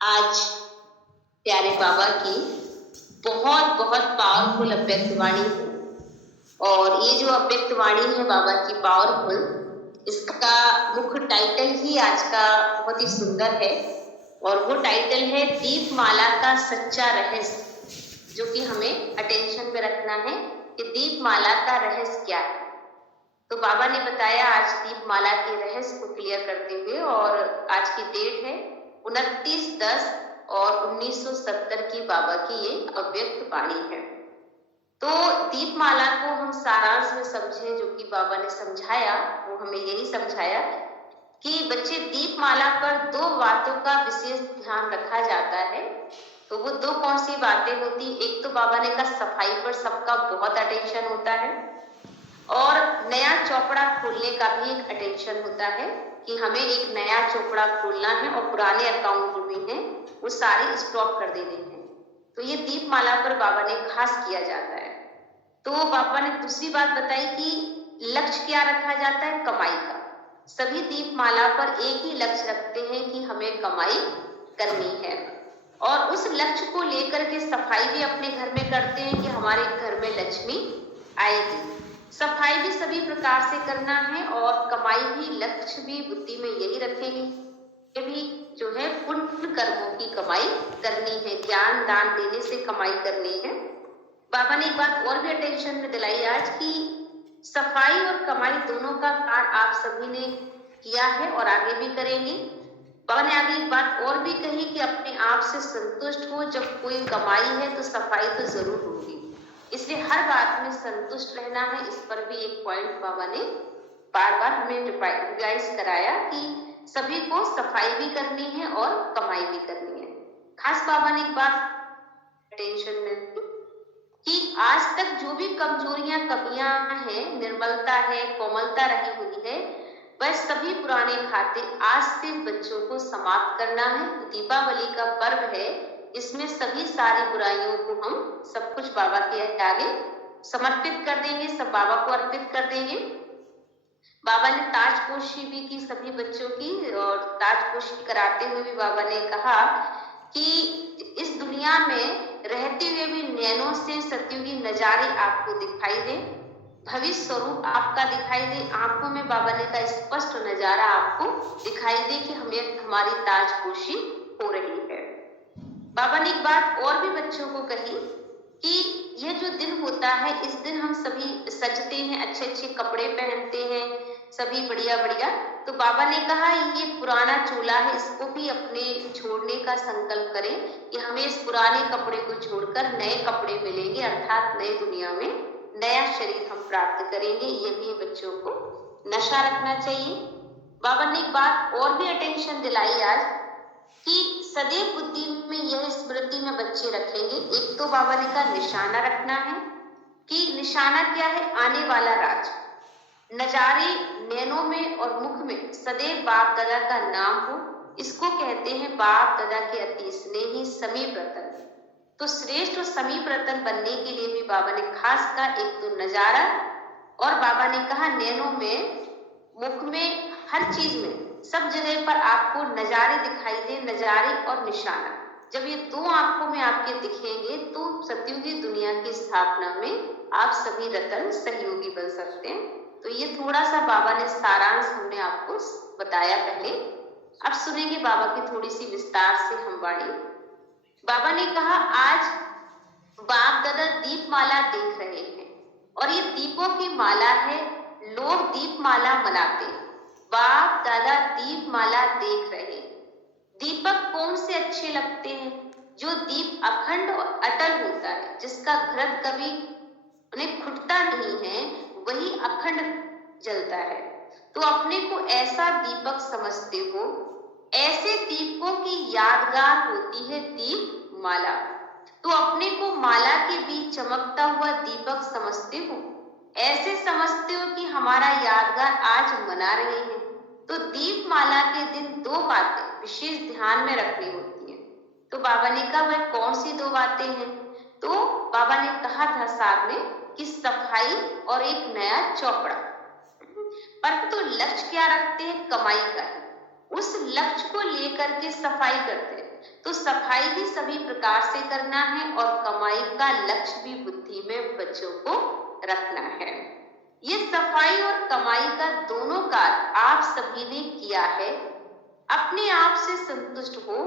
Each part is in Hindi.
आज प्यारे बाबा की बहुत बहुत पावरफुल अव्यक्तवाणी है। और ये जो अव्यक्तवाणी है बाबा की पावरफुल, इसका मुख्य टाइटल ही आज का बहुत ही सुंदर है। और वो टाइटल है दीपमाला का सच्चा रहस्य, जो कि हमें अटेंशन में रखना है कि दीपमाला का रहस्य क्या है। तो बाबा ने बताया आज दीपमाला के रहस्य को क्लियर करते हुए, और आज की डेट है 29/10 और 1970 की बाबा की ये अव्यक्त वाणी है। तो दीपमाला को हम सारांश में समझें, जो कि बाबा ने समझाया वो हमें यही समझाया कि बच्चे दीपमाला पर दो बातों का विशेष ध्यान रखा जाता है। तो वो दो कौन सी बातें होती, एक तो बाबा ने कहा सफाई पर सबका बहुत अटेंशन होता है, और नया चौपड़ा खोलने का भी एक अटेंशन होता है कि हमें एक नया चौपड़ा खोलना है और पुराने अकाउंट जो भी हैं वो सारे स्टॉप कर देने हैं। तो ये दीपमाला पर बाबा ने खास किया जाता है। तो बाबा ने दूसरी बात बताई कि लक्ष्य क्या रखा जाता है, कमाई का। सभी दीपमाला पर एक ही लक्ष्य रखते हैं कि हमें कमाई करनी है, और उस लक्ष्य को लेकर के सफाई भी अपने घर में करते हैं कि हमारे घर में लक्ष्मी आएगी। सफाई भी सभी प्रकार से करना है, और कमाई भी लक्ष्य भी बुद्धि में यही रखेंगे कि भी जो है पुण्य कर्मों की कमाई करनी है, ज्ञान दान देने से कमाई करनी है। बाबा ने एक बात और भी अटेंशन में दिलाई आज की सफाई और कमाई दोनों का कार्य आप सभी ने किया है और आगे भी करेंगे। बाबा ने आगे एक बात और भी कही कि अपने आप से संतुष्ट हो, जब कोई कमाई है तो सफाई तो जरूर होगी, इसलिए हर बात में संतुष्ट रहना है। इस पर भी एक पॉइंट बाबा ने बार बार हमें रिवाइज कराया कि सभी को सफाई भी करनी है और कमाई भी करनी है। खास बाबा ने एक बात टेंशन में कि आज तक जो भी कमजोरियां कमियां हैं, निर्मलता है, कोमलता रही हुई है, वह सभी पुराने खाते आज से बच्चों को समाप्त करना है। दीपावली का पर्व है, इसमें सभी सारी बुराइयों को हम सब कुछ बाबा के आगे समर्पित कर देंगे, सब बाबा को अर्पित कर देंगे। बाबा ने ताजपोशी भी की सभी बच्चों की, और ताजपोशी कराते हुए भी बाबा ने कहा कि इस दुनिया में रहते हुए भी नैनों से सतयुगी नजारे आपको दिखाई दे, भविष्य स्वरूप आपका दिखाई दे, आंखों में बाबा ने का स्पष्ट नजारा आपको दिखाई दे कि हमें हमारी ताजपोशी हो रही है। बाबा ने एक बात और भी बच्चों को कही कि यह जो दिन होता है, इस दिन हम सभी सजते हैं, अच्छे अच्छे कपड़े पहनते हैं, सभी बढ़िया बढ़िया। तो बाबा ने कहा ये पुराना चोला है, इसको भी अपने छोड़ने का संकल्प करें कि हमें इस पुराने कपड़े को छोड़कर नए कपड़े मिलेंगे, अर्थात नई दुनिया में नया शरीर हम प्राप्त करेंगे। ये भी बच्चों को नशा रखना चाहिए। बाबा ने एक बात और भी अटेंशन दिलाई आज कि सदैव बुद्धि में यह स्मृति में बच्चे रखेंगे, एक तो बाबा ने कहा निशाना रखना है कि निशाना क्या है, आने वाला राज। नजारे नैनों में और मुख में सदैव बाप दादा का नाम हो, इसको कहते हैं बाप दादा के अति स्नेही समीप रतन। तो श्रेष्ठ और समीप रतन बनने के लिए भी बाबा ने खास कहा एक तो नजारा, और बाबा ने कहा नैनों में, मुख में, हर चीज में, सब जगह पर आपको नजारे दिखाई दे, नजारे और निशाना। जब ये दो आंखों में आपके दिखेंगे तो सतयुगी दुनिया की स्थापना में आप सभी रतन सहयोगी बन सकते हैं। तो ये थोड़ा सा बाबा ने सारांश हमने आपको बताया पहले। अब सुनेंगे बाबा की थोड़ी सी विस्तार से हम वाणी। बाबा ने कहा आज बाप दादा दीपमाला देख रहे हैं, और ये दीपों की माला है, लोग दीपमाला मनाते हैं, बाप दादा दीपमाला देख रहे हैं। दीपक कौन से अच्छे लगते हैं, जो दीप अखंड और अटल होता है, जिसका घृत कभी उन्हें खुटता नहीं है, वही अखंड जलता है। तो अपने को ऐसा दीपक समझते हो, ऐसे दीपकों की यादगार होती है दीप माला। तो अपने को माला के बीच चमकता हुआ दीपक समझते हो, ऐसे समझते हो कि हमारा यादगार आज मना रहे हैं। तो दीप माला के दिन दो बातें विशेष ध्यान में रखनी होती हैं। तो बाबा ने कहा वह कौन सी दो बातें हैं, तो बाबा ने कहा था साथ में कि सफाई और एक नया चौपड़ा। पर तो लक्ष्य क्या रखते हैं, कमाई का है, उस लक्ष्य को लेकर के सफाई करते हैं। तो सफाई भी सभी प्रकार से करना है और कमाई का लक्ष्य भी बुद्धि में बच्चों को रखना है। ये सफाई और कमाई का दोनों कार्य आप सभी ने किया है, अपने आप से संतुष्ट हो।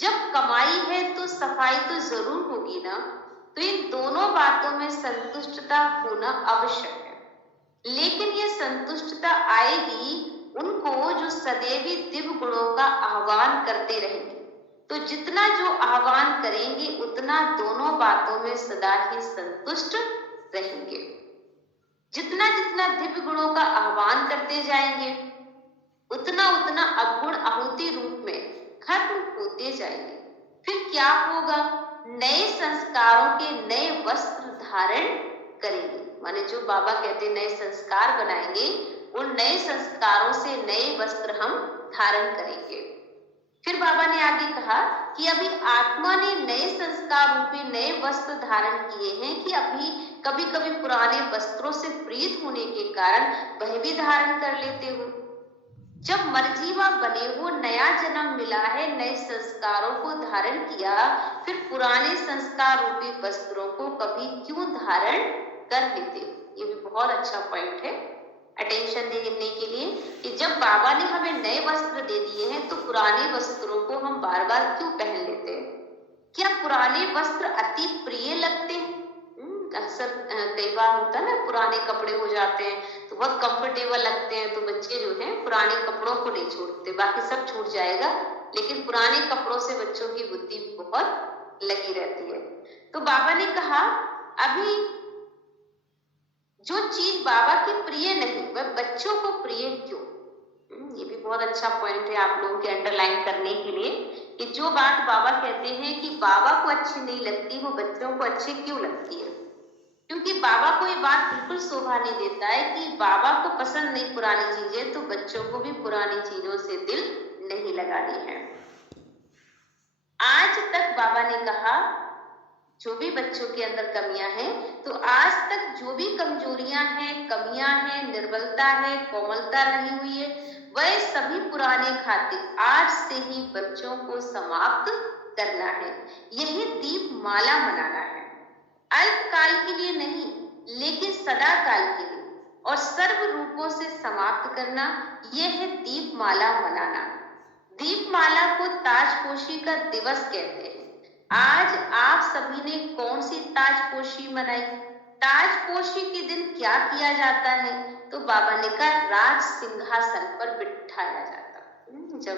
जब कमाई है तो सफाई तो जरूर होगी ना, तो इन दोनों बातों में संतुष्टता होना आवश्यक है। लेकिन ये संतुष्टता आएगी उनको जो सदैव दिव्य गुणों का आह्वान करते रहेंगे। तो जितना जो आह्वान करेंगे उतना दोनों बातों में सदा ही संतुष्ट रहेंगे। जितना जितना दिव्य गुणों का आह्वान करते जाएंगे उतना उतना अवगुण आहुति रूप में खत्म होते जाएंगे। फिर क्या होगा? नए संस्कारों के नए वस्त्र धारण करेंगे। माने जो बाबा कहते नए संस्कार बनाएंगे, उन नए संस्कारों से नए वस्त्र हम धारण करेंगे। फिर बाबा ने आगे कहा कि अभी आत्मा ने नए संस्कार रूपी नए वस्त्र धारण किए हैं कि अभी कभी कभी पुराने वस्त्रों से प्रीत होने के कारण वह भी धारण कर लेते हो। जब मर्जीवा बने हो, नया जन्म मिला है, नए संस्कारों को धारण किया, फिर पुराने संस्कार रूपी वस्त्रों को कभी क्यों धारण कर लेते हो? ये भी बहुत अच्छा पॉइंट है अटेंशन देने के लिए कि जब बाबा ने हमें नए वस्त्र दे दिए हैं तो पुराने वस्त्रों को हम बार बार क्यों पहन लेते हैं? क्या पुराने वस्त्र अति प्रिय लगते हैं? अक्सर कई बार होता है ना, पुराने कपड़े हो जाते हैं तो बहुत कंफर्टेबल लगते हैं, तो बच्चे जो हैं पुराने कपड़ों को नहीं छोड़ते। बाकी सब छूट जाएगा लेकिन पुराने कपड़ों से बच्चों की बुद्धि बहुत लगी रहती है। तो बाबा ने कहा अभी जो चीज बाबा की प्रिय नहीं वह बच्चों को प्रिय क्यों? ये भी बहुत अच्छा पॉइंट है आप लोगों के अंडरलाइन करने के लिए कि जो बात बाबा कहते हैं कि बाबा को अच्छी नहीं लगती वो बच्चों को अच्छी क्यों लगती है? क्योंकि बाबा को ये बात बिल्कुल शोभा नहीं देता है कि बाबा को पसंद नहीं पुरानी चीजें, तो बच्चों को भी पुरानी चीजों से दिल नहीं लगानी है। आज तक बाबा ने कहा जो भी बच्चों के अंदर कमियां हैं, तो आज तक जो भी कमजोरियां हैं, कमियां हैं, निर्बलता है, कोमलता रही हुई है, वह सभी पुराने खाते आज से ही बच्चों को समाप्त करना है। यही दीप माला मनाना है, अल्पकाल के लिए नहीं लेकिन सदा काल के लिए, और सर्व रूपों से समाप्त करना, यह है दीप माला मनाना। दीप माला को ताजपोशी का दिवस कहते हैं। आज आप सभी ने कौन सी ताजपोशी मनाई? ताजपोशी के दिन क्या किया जाता है? तो बाबा ने कहा राज सिंहासन पर बिठाया जाता। जब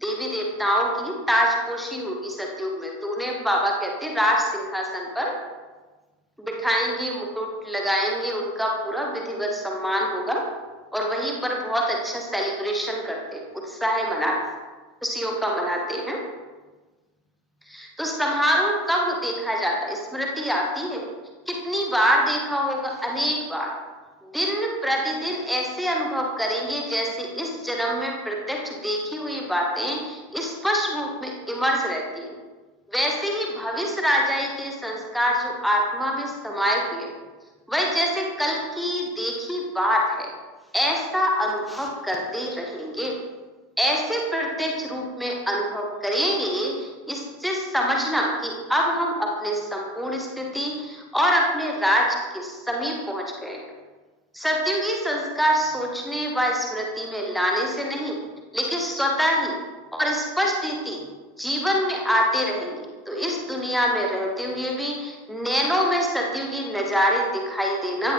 देवी देवताओं की ताजपोशी होगी सतयुग में, तो उन्हें बाबा कहते राज सिंहासन पर बिठाएंगे, मुकुट लगाएंगे, उनका पूरा विधिवत सम्मान होगा और वहीं पर बहुत अच्छा सेलिब्रेशन करते हैं, उत्साह मनाते, खुशियों का मनाते हैं। तो समारोह कब देखा जाता है? स्मृति आती है, कितनी बार देखा होगा? अनेक बार। दिन प्रतिदिन ऐसे अनुभव करेंगे जैसे इस जन्म में प्रत्यक्ष देखी हुई बातें स्पष्ट रूप में इमर्स रहती है। वैसे ही भविष्य राजाई के संस्कार जो आत्मा में समाये हुए, वह जैसे कल की देखी बात है ऐसा अनुभव करते रहेंगे। ऐसे प्रत्यक्ष रूप में अनुभव करेंगे, इससे समझना कि अब हम अपने संपूर्ण स्थिति और अपने राज के समीप पहुंच गए। सतयुगी संस्कार सोचने व स्मृति में लाने से नहीं लेकिन स्वतः ही और स्पष्ट रीति जीवन में आते रहेंगे। तो इस दुनिया में रहते हुए भी नैनों में सतयुगी नजारे दिखाई देना,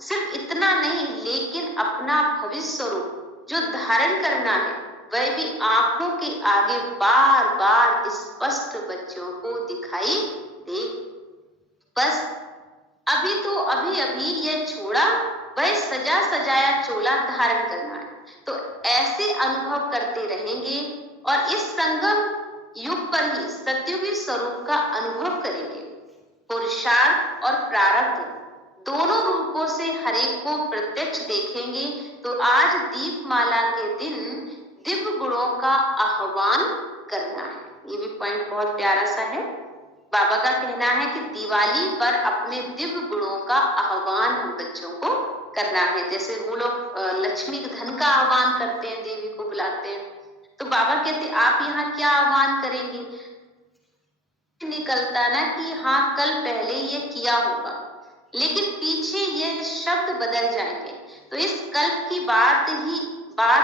सिर्फ इतना नहीं लेकिन अपना भविष्य स्वरूप जो धारण करना है वह भी आंखों के आगे बार बार स्पष्ट बच्चों को दिखाई दे। बस अभी तो अभी अभी यह छोड़ा, वह सजा सजाया चोला धारण करना है। तो ऐसे अनुभव करते रहेंगे और इस संगम युग पर ही सतयुगी स्वरूप का अनुभव करेंगे। पुरुषार्थ और प्रारब्ध दोनों रूपों से हरेक को प्रत्यक्ष देखेंगे। तो आज दीपमाला के दिन दिव्य गुणों का आह्वान करना है। ये भी पॉइंट बहुत प्यारा सा है। बाबा का कहना है कि दिवाली पर अपने दिव्य गुणों का आह्वान हम बच्चों को करना है। जैसे वो लोग लक्ष्मी के धन का आह्वान करते हैं, देवी को बुलाते हैं, तो बाबा कहते आप यहाँ क्या आह्वान करेंगे? निकलता ना कि हाँ कल पहले ये किया होगा, लेकिन पीछे ये शब्द बदल जाएंगे तो इस कल्प की बात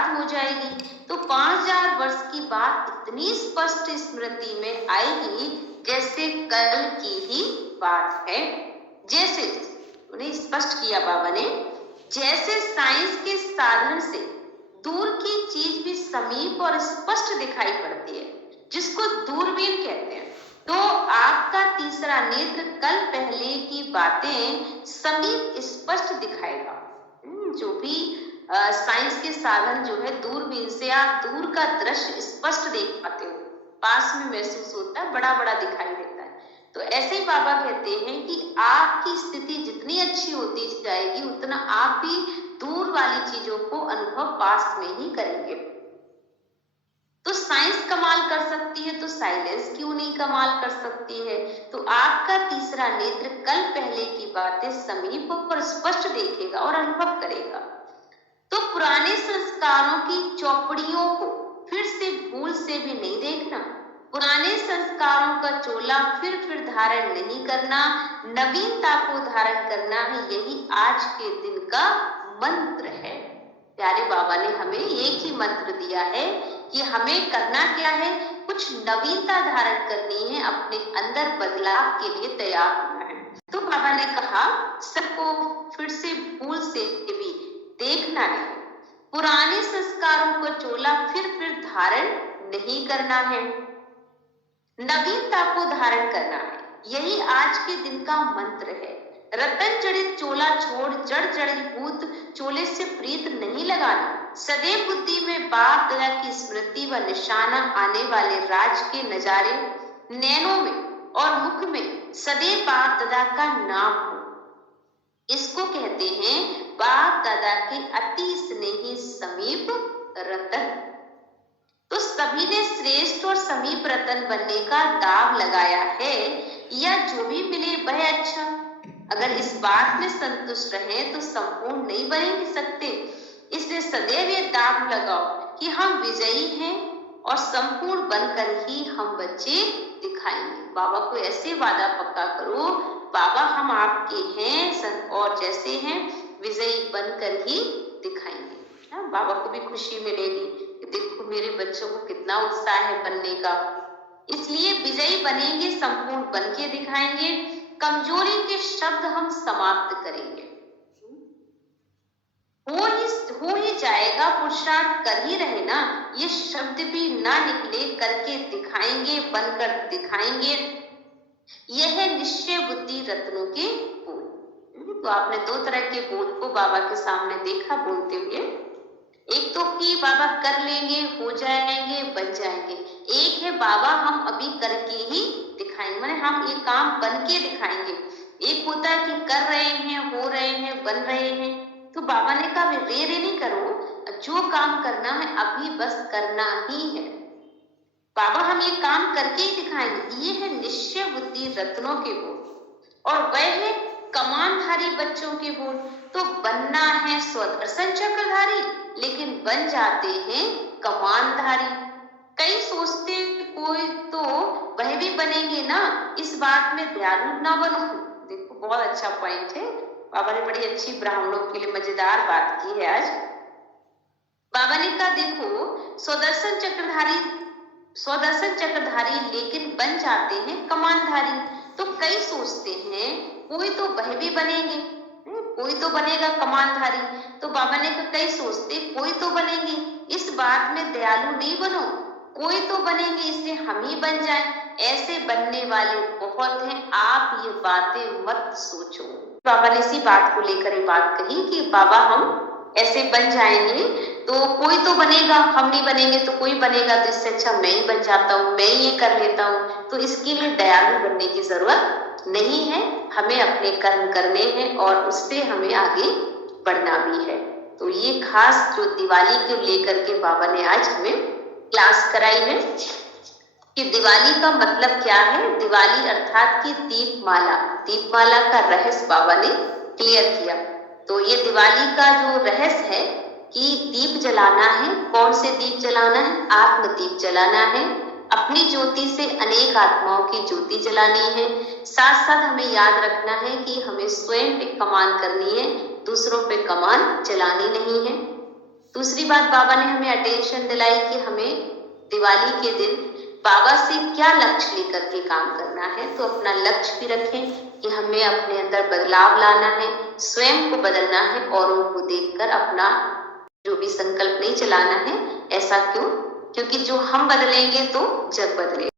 हो जाएगी। तो 5000 वर्ष की बात इतनी स्पष्ट स्मृति में आएगी जैसे कल की ही बात है। जैसे उन्हें स्पष्ट किया बाबा ने, जैसे साइंस के साधन से दूर की चीज भी समीप और स्पष्ट दिखाई पड़ती है, जिसको दूरबीन कहते हैं, तो आपका तीसरा नेत्र कल पहले की बातें समीप स्पष्ट दिखाएगा। जो भी साइंस के साधन जो है, दूरबीन से आप दूर का दृश्य स्पष्ट देख पाते हो, पास में महसूस होता है, बड़ा बड़ा दिखाई देता है। तो ऐसे ही बाबा कहते हैं कि आपकी स्थिति जितनी अच्छी होती जाएगी उतना आप भी दूर वाली चीजों को अनुभव पास में ही करेंगे। तो साइंस कमाल कर सकती है तो साइलेंस क्यों नहीं कमाल कर सकती है। तो आपका तीसरा नेत्र कल पहले की बातें समीप और स्पष्ट देखेगा और अनुभव करेगा। तो पुराने संस्कारों की चौपड़ियों को फिर से भूल से भी नहीं देखना, पुराने संस्कारों का चोला फिर धारण नहीं करना, नवीनता को धारण करना है, यही आज के दिन का मंत्र है। प्यारे बाबा ने हमें एक ही मंत्र दिया है कि हमें करना क्या है, कुछ नवीनता धारण करनी है, अपने अंदर बदलाव के लिए तैयार होना है। तो बाबा ने कहा सबको फिर से भूल से भी देखना है, पुराने संस्कारों का चोला फिर धारण नहीं करना है, नवीनता को धारण करना है, यही आज के दिन का मंत्र है। रतन जड़ित चोला छोड़ जड़ जड़ीभूत चोले से प्रीत नहीं लगाना, सदैव बुद्धि में बाप दादा की स्मृति व निशाना आने वाले राज के नजारे नैनों में और मुख में सदैव बाप दादा का नाम हो। इसको कहते हैं बाप दादा के अति स्नेही समीप रतन। तो सभी ने श्रेष्ठ और समीप रतन बनने का दाव लगाया है, या जो भी मिले वह अच्छा। अगर इस बात में संतुष्ट रहे तो संपूर्ण नहीं बन सकते, इसलिए सदैव ये दाव लगाओ कि हम विजयी हैं और संपूर्ण बनकर ही हम बच्चे दिखाएंगे। बाबा को ऐसे वादा पक्का करो, बाबा हम आपके हैं और जैसे हैं विजयी बनकर ही दिखाएंगे। बाबा को भी खुशी मिलेगी कि देखो मेरे बच्चों को कितना उत्साह है बनने का। इसलिए विजयी बनेंगे, संपूर्ण बन के दिखाएंगे, कमजोरी के शब्द हम समाप्त करेंगे। हो ही जाएगा, पुरुषार्थ कर ही रहे ना, ये शब्द भी ना निकले, करके दिखाएंगे, बनकर दिखाएंगे। यह है निश्चय बुद्धि रत्नों के बोल। तो आपने दो तरह के बोल को बाबा के सामने देखा बोलते हुए, एक तो कि बाबा कर लेंगे, हो जाएंगे, बन जाएंगे। एक है बाबा हम अभी करके ही दिखाएंगे, माने हम ये काम बन के दिखाएंगे। एक होता है कि कर रहे हैं, हो रहे हैं, बन रहे हैं। तो बाबा ने कहा रे नहीं करो, जो काम करना है अभी बस करना ही है। बाबा हम ये काम करके ही दिखाएंगे। ये है निश्चय बुद्धि रत्नों के बोल। और वह है कमानधारी बच्चों के बोल। तो बनना है स्वदर्शन चक्रधारी, लेकिन बन जाते हैं कमानधारी। कई सोचते कोई तो वह भी बनेंगे ना, इस बात में दयालु ना बनो। देखो बहुत अच्छा पॉइंट है, बाबा ने बड़ी अच्छी ब्राह्मणों के लिए मजेदार बात की है आज। बाबा ने कहा देखो स्वदर्शन चक्रधारी लेकिन बन जाते हैं कमानधारी। तो कई सोचते हैं कोई तो वह भी बनेंगे, कोई तो बनेगा कमानधारी। तो बाबा ने कहा कई सोचते कोई तो बनेंगे, इस बात में दयालु नहीं बनो, कोई तो बनेंगे इसलिए हम ही बन जाएं। ऐसे बनने वाले बहुत हैं, आप ये बातें मत सोचो। बाबा ने इसी बात को लेकर ये बात कही कि बाबा हम ऐसे बन जाएंगे तो कोई तो बनेगा, हम नहीं बनेंगे तो कोई बनेगा, तो इससे अच्छा मैं ही बन जाता हूँ, मैं ये कर लेता हूँ। तो इसके लिए दयालु बनने की जरूरत नहीं है, हमें अपने कर्म करने हैं और उससे हमें आगे बढ़ना भी है। तो ये खास जो दिवाली को लेकर के बाबा ने आज हमें क्लास कराई है कि दिवाली का मतलब क्या है। दिवाली अर्थात की दीपमाला, दीपमाला का रहस्य बाबा ने क्लियर किया। तो ये दिवाली का जो रहस्य है कि दीप जलाना है, कौन से दीप जलाना है, आत्म दीप जलाना है। अपनी ज्योति से अनेक आत्माओं की ज्योति जलानी है। साथ साथ हमें याद रखना है कि हमें स्वयं पे कमान करनी है, दूसरों पे कमान चलानी नहीं है। दूसरी बात बाबा ने हमें अटेंशन दिलाई कि हमें दिवाली के दिन बाबा से क्या लक्ष्य लेकर के काम करना है। तो अपना लक्ष्य भी रखें कि हमें अपने अंदर बदलाव लाना है, स्वयं को बदलना है, औरों को देखकर अपना जो भी संकल्प नहीं चलाना है। ऐसा क्यों? क्योंकि जो हम बदलेंगे तो जग बदलेगा।